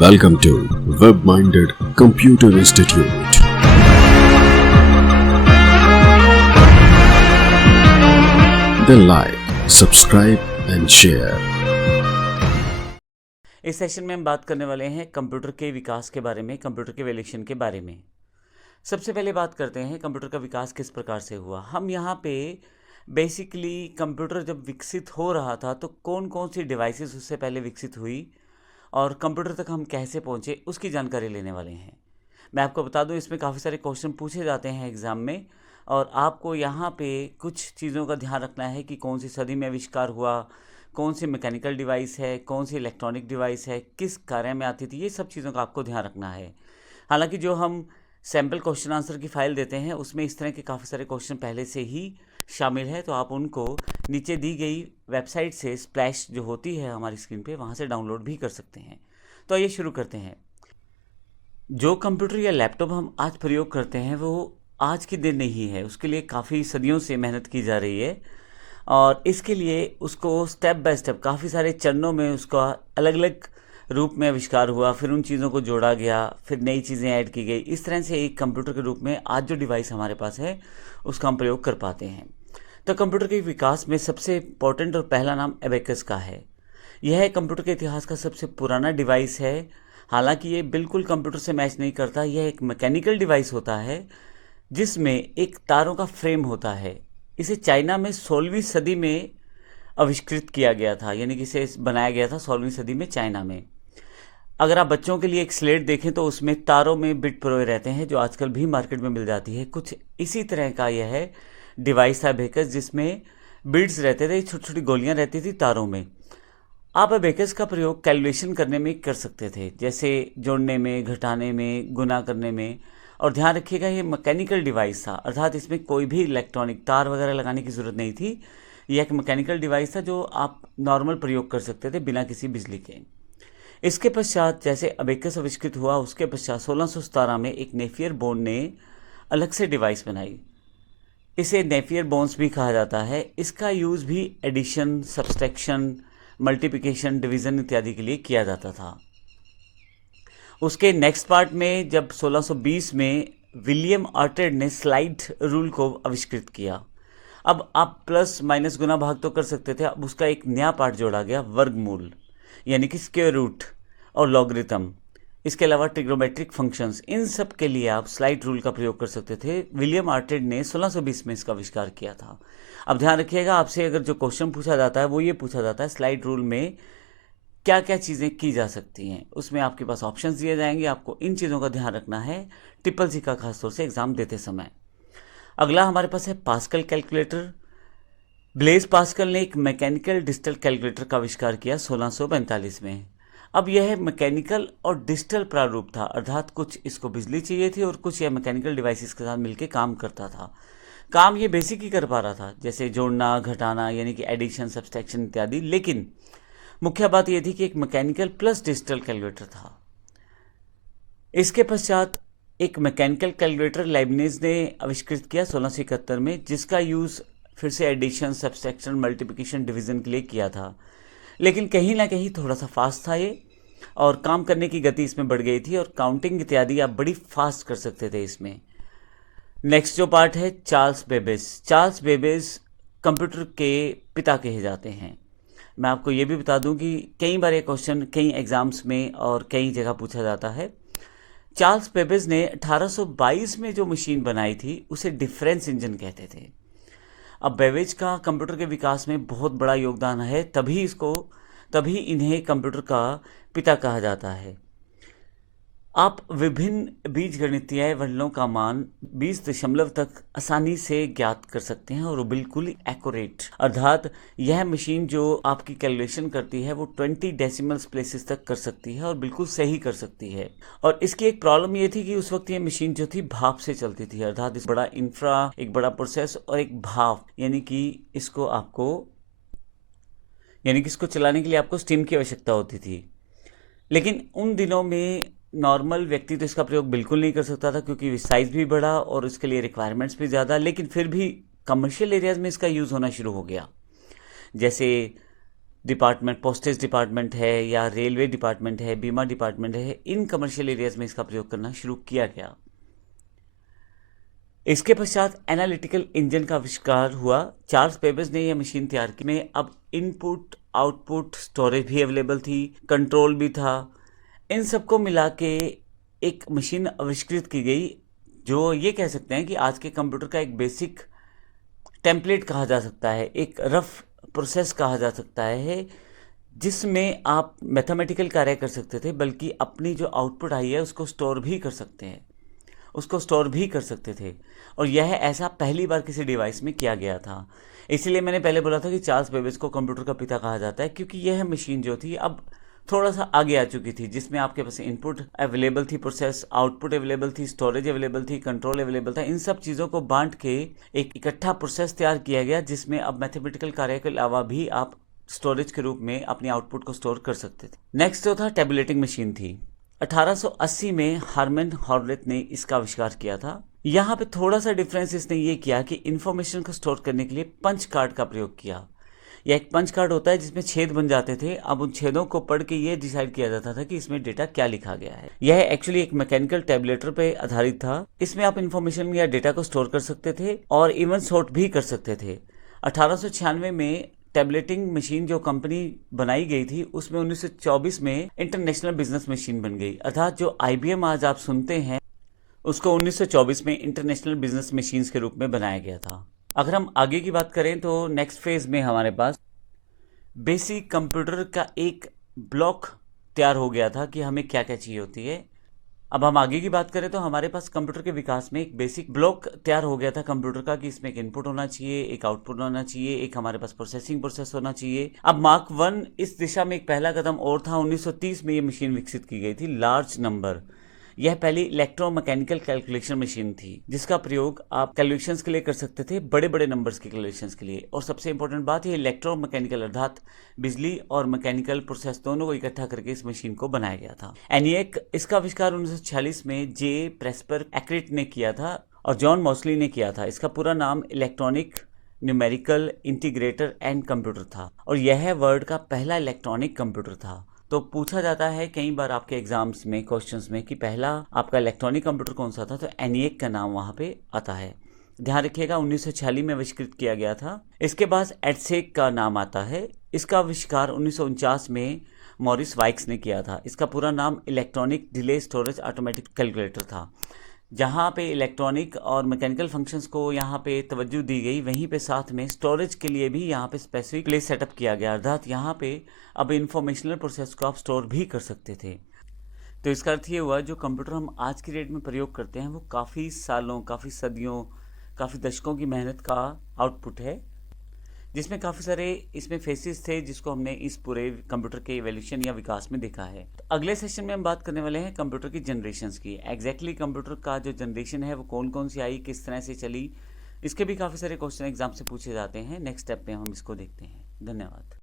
Welcome to Web-Minded Computer Institute. Then like, subscribe and share. इस session में हम बात करने वाले हैं कंप्यूटर के विकास के बारे में, कंप्यूटर के एवोल्यूशन के बारे में। सबसे पहले बात करते हैं कंप्यूटर का विकास किस प्रकार से हुआ। हम यहाँ पे बेसिकली कंप्यूटर जब विकसित हो रहा था तो कौन कौन सी डिवाइसेस उससे पहले विकसित हुई और कंप्यूटर तक हम कैसे पहुँचे उसकी जानकारी लेने वाले हैं। मैं आपको बता दूं, इसमें काफ़ी सारे क्वेश्चन पूछे जाते हैं एग्ज़ाम में और आपको यहाँ पे कुछ चीज़ों का ध्यान रखना है कि कौन सी सदी में आविष्कार हुआ, कौन सी मैकेनिकल डिवाइस है, कौन सी इलेक्ट्रॉनिक डिवाइस है, किस कार्य में आती थी, ये सब चीज़ों का आपको ध्यान रखना है। हालांकि जो हम सैम्पल क्वेश्चन आंसर की फ़ाइल देते हैं उसमें इस तरह के काफ़ी सारे क्वेश्चन पहले से ही शामिल है, तो आप उनको नीचे दी गई वेबसाइट से स्प्लैश जो होती है हमारी स्क्रीन पे वहाँ से डाउनलोड भी कर सकते हैं। तो आइए शुरू करते हैं। जो कंप्यूटर या लैपटॉप हम आज प्रयोग करते हैं वो आज के दिन नहीं है, उसके लिए काफ़ी सदियों से मेहनत की जा रही है और इसके लिए उसको स्टेप बाय स्टेप काफ़ी सारे चरणों में उसका अलग अलग रूप में आविष्कार हुआ, फिर उन चीज़ों को जोड़ा गया, फिर नई चीज़ें ऐड की गई। इस तरह से एक कंप्यूटर के रूप में आज जो डिवाइस हमारे पास है उसका हम प्रयोग कर पाते हैं। तो कंप्यूटर के विकास में सबसे इम्पोर्टेंट और पहला नाम एबेकस का है। यह कंप्यूटर के इतिहास का सबसे पुराना डिवाइस है। हालांकि ये बिल्कुल कंप्यूटर से मैच नहीं करता, यह एक मैकेनिकल डिवाइस होता है जिसमें एक तारों का फ्रेम होता है। इसे चाइना में 16वीं सदी में आविष्कृत किया गया था, यानी कि इसे बनाया गया था 16वीं सदी में चाइना में। अगर आप बच्चों के लिए एक स्लेट देखें तो उसमें तारों में बिट परोए रहते हैं जो आजकल भी मार्केट में मिल जाती है। कुछ इसी तरह का यह डिवाइस था एबेकस, जिसमें बिट्स रहते थे, छोटी छोटी गोलियां रहती थी तारों में। आप एबेकस का प्रयोग कैलकुलेशन करने में कर सकते थे, जैसे जोड़ने में, घटाने में, गुना करने में। और ध्यान रखिएगा ये मैकेनिकल डिवाइस था, अर्थात इसमें कोई भी इलेक्ट्रॉनिक तार वगैरह लगाने की ज़रूरत नहीं थी। यह एक मैकेनिकल डिवाइस था जो आप नॉर्मल प्रयोग कर सकते थे बिना किसी बिजली के। इसके पश्चात जैसे अबेकस आविष्कृत हुआ उसके पश्चात 1617 में एक नेपियर बोन ने अलग से डिवाइस बनाई। इसे नेपियर बोन्स भी कहा जाता है। इसका यूज़ भी एडिशन, सब्सट्रैक्शन, मल्टीप्लिकेशन, डिवीज़न इत्यादि के लिए किया जाता था। उसके नेक्स्ट पार्ट में जब 1620 में विलियम आर्टेड ने स्लाइड रूल को आविष्कृत किया। अब आप प्लस माइनस गुना भाग तो कर सकते थे, अब उसका एक नया पार्ट जोड़ा गया, वर्गमूल, यानी कि स्क्वायर रूट और लॉगरिथम। इसके अलावा ट्रिग्नोमेट्रिक फंक्शंस, इन सब के लिए आप स्लाइड रूल का प्रयोग कर सकते थे। विलियम आर्टेड ने 1620 में इसका आविष्कार किया था। अब ध्यान रखिएगा, आपसे अगर जो क्वेश्चन पूछा जाता है वो ये पूछा जाता है स्लाइड रूल में क्या क्या चीज़ें की जा सकती हैं। उसमें आपके पास ऑप्शंस दिए जाएंगे, आपको इन चीज़ों का ध्यान रखना है ट्रिपल सी का, खासतौर से एग्जाम देते समय। अगला हमारे पास है पास्कल कैलकुलेटर। ब्लेज पास्कल ने एक मैकेनिकल डिजिटल कैलकुलेटर का आविष्कार किया 1645 में। अब यह मैकेनिकल और डिजिटल प्रारूप था, अर्थात कुछ इसको बिजली चाहिए थी और कुछ यह मैकेनिकल डिवाइसेस के साथ मिलकर काम करता था। काम ये बेसिक ही कर पा रहा था, जैसे जोड़ना, घटाना, यानी कि एडिशन, सब्सट्रैक्शन इत्यादि। लेकिन मुख्य बात यह थी कि एक मैकेनिकल प्लस डिजिटल कैलकुलेटर था। इसके पश्चात एक मैकेनिकल कैलकुलेटर लाइबनिज ने आविष्कृत किया 1671 में, जिसका यूज़ फिर से एडिशन, सब्सट्रैक्शन, मल्टीप्लिकेशन, डिवीज़न के लिए किया था। लेकिन कहीं ना कहीं थोड़ा सा फास्ट था ये, और काम करने की गति इसमें बढ़ गई थी और काउंटिंग इत्यादि आप बड़ी फास्ट कर सकते थे इसमें। नेक्स्ट जो पार्ट है, Charles Babbage. Charles Babbage computer के पिता कहे जाते हैं। मैं आपको ये भी बता दूं कि कई बार ये क्वेश्चन कई एग्जाम्स में और कई जगह पूछा जाता है। चार्ल्स बेबेज ने 1822 में जो मशीन बनाई थी उसे डिफरेंस इंजन कहते थे। अब बेबेज का कंप्यूटर के विकास में बहुत बड़ा योगदान है, तभी इन्हें कंप्यूटर का पिता कहा जाता है। आप विभिन्न बीजगणितीय वलनों का मान 20 दशमलव तक आसानी से ज्ञात कर सकते हैं और वो बिल्कुल एक्यूरेट, अर्थात यह मशीन जो आपकी कैलकुलेशन करती है वो 20 डेसिमल्स प्लेसेस तक कर सकती है और बिल्कुल सही कर सकती है। और इसकी एक प्रॉब्लम ये थी कि उस वक्त ये मशीन जो थी भाप से चलती थी, अर्थात इस बड़ा इंफ्रा, एक बड़ा प्रोसेस और एक भाप, यानी कि इसको चलाने के लिए आपको स्टीम की आवश्यकता होती थी। लेकिन उन दिनों में नॉर्मल व्यक्ति तो इसका प्रयोग बिल्कुल नहीं कर सकता था, क्योंकि साइज़ भी बड़ा और उसके लिए रिक्वायरमेंट्स भी ज़्यादा। लेकिन फिर भी कमर्शियल एरियाज़ में इसका यूज़ होना शुरू हो गया। जैसे डिपार्टमेंट, पोस्टेज डिपार्टमेंट है या रेलवे डिपार्टमेंट है, बीमा डिपार्टमेंट है, इन कमर्शियल एरियाज में इसका प्रयोग करना शुरू किया गया। इसके पश्चात एनालिटिकल इंजन का आविष्कार हुआ। चार्ल्स बेबेज ने यह मशीन तैयार की। में अब इनपुट, आउटपुट, स्टोरेज भी अवेलेबल थी, कंट्रोल भी था। इन सबको मिला के एक मशीन आविष्कृत की गई जो ये कह सकते हैं कि आज के कंप्यूटर का एक बेसिक टेम्पलेट कहा जा सकता है, एक रफ प्रोसेस कहा जा सकता है, जिसमें आप मैथमेटिकल कार्य कर सकते थे, बल्कि अपनी जो आउटपुट आई है उसको स्टोर भी कर सकते थे। और यह ऐसा पहली बार किसी डिवाइस में किया गया था। इसीलिए मैंने पहले बोला था कि चार्ल्स बेबेज को कंप्यूटर का पिता कहा जाता है, क्योंकि यह मशीन जो थी अब थोड़ा सा आगे आ चुकी थी, जिसमें आपके पास इनपुट अवेलेबल थी, प्रोसेस, आउटपुट अवेलेबल थी, स्टोरेज अवेलेबल थी, कंट्रोल अवेलेबल था। इन सब चीज़ों को बांट के एक इकट्ठा प्रोसेस तैयार किया गया, जिसमें अब मैथमेटिकल कार्य के अलावा भी आप स्टोरेज के रूप में अपनी आउटपुट को स्टोर कर सकते थे। नेक्स्ट जो था टेबुलेटिंग मशीन थी। 1880 में हार्मन हॉर्लेट ने इसका आविष्कार किया था। यहाँ पे थोड़ा सा डिफरेंस इसने ये किया कि इंफॉर्मेशन को स्टोर करने के लिए पंच कार्ड का प्रयोग किया। यह एक पंच कार्ड होता है जिसमें छेद बन जाते थे। अब उन छेदों को पढ़ के ये डिसाइड किया जाता था कि इसमें डेटा क्या लिखा गया है। यह एक्चुअली एक मैकेनिकल टैबुलेटर पे आधारित था। इसमें आप इंफॉर्मेशन या डेटा को स्टोर कर सकते थे और इवन सॉर्ट भी कर सकते थे। 1896 में टैबलेटिंग मशीन जो कंपनी बनाई गई थी, उसमें 1924 में इंटरनेशनल बिजनेस मशीन बन गई। अर्थात जो IBM आज आप सुनते हैं उसको 1924 में इंटरनेशनल बिजनेस मशीन्स के रूप में बनाया गया था। अगर हम आगे की बात करें तो नेक्स्ट फेज में हमारे पास बेसिक कंप्यूटर का एक ब्लॉक तैयार हो गया था कि हमें क्या क्या चाहिए होती है। अब हम आगे की बात करें तो हमारे पास कंप्यूटर के विकास में एक बेसिक ब्लॉक तैयार हो गया था कंप्यूटर का, कि इसमें एक इनपुट होना चाहिए, एक आउटपुट होना चाहिए, एक हमारे पास प्रोसेसिंग प्रोसेस होना चाहिए। अब मार्क 1 इस दिशा में एक पहला कदम और था। 1930 में ये मशीन विकसित की गई थी, लार्ज नंबर। यह पहली इलेक्ट्रोमैकेनिकल कैलकुलेशन मशीन थी, जिसका प्रयोग आप कैलकुलेशंस के लिए कर सकते थे, बड़े बड़े नंबर्स के कैलकुलेशंस के लिए। और सबसे इंपॉर्टेंट बात, ये इलेक्ट्रोमैकेनिकल अर्थात बिजली और मैकेनिकल प्रोसेस दोनों को इकट्ठा करके इस मशीन को बनाया गया था। ENIAC, इसका आविष्कार 1946 में जे प्रेस्पर एक्रिट ने किया था और जॉन मॉसली ने किया था। इसका पूरा नाम electronic numerical integrator and computer था और यह वर्ल्ड का पहला इलेक्ट्रॉनिक कंप्यूटर था। तो पूछा जाता है कई बार आपके एग्जाम्स में, क्वेश्चंस में, कि पहला आपका इलेक्ट्रॉनिक कंप्यूटर कौन सा था, तो ENIAC का नाम वहाँ पे आता है। ध्यान रखिएगा 1946 में आविष्कृत किया गया था। इसके बाद EDSEC का नाम आता है। इसका आविष्कार 1949 में मॉरिस वाइक्स ने किया था। इसका पूरा नाम electronic delay storage automatic calculator था। जहाँ पे इलेक्ट्रॉनिक और मैकेनिकल फंक्शंस को यहाँ पे तवज्जो दी गई, वहीं पे साथ में स्टोरेज के लिए भी यहाँ पे स्पेसिफिक प्लेस सेटअप किया गया। अर्थात यहाँ पे अब इंफॉर्मेशनल प्रोसेस को आप स्टोर भी कर सकते थे। तो इसका अर्थ ये हुआ, जो कंप्यूटर हम आज की डेट में प्रयोग करते हैं वो काफ़ी सालों, काफ़ी सदियों, काफ़ी दशकों की मेहनत का आउटपुट है, जिसमें काफ़ी सारे इसमें फेसेस थे जिसको हमने इस पूरे कंप्यूटर के इवोल्यूशन या विकास में देखा है। तो अगले सेशन में हम बात करने वाले हैं कंप्यूटर की जनरेशन्स की। एग्जैक्टली कंप्यूटर का जो जनरेशन है वो कौन कौन सी आई, किस तरह से चली, इसके भी काफ़ी सारे क्वेश्चन एग्जाम से पूछे जाते हैं। नेक्स्ट स्टेप पे हम इसको देखते हैं। धन्यवाद।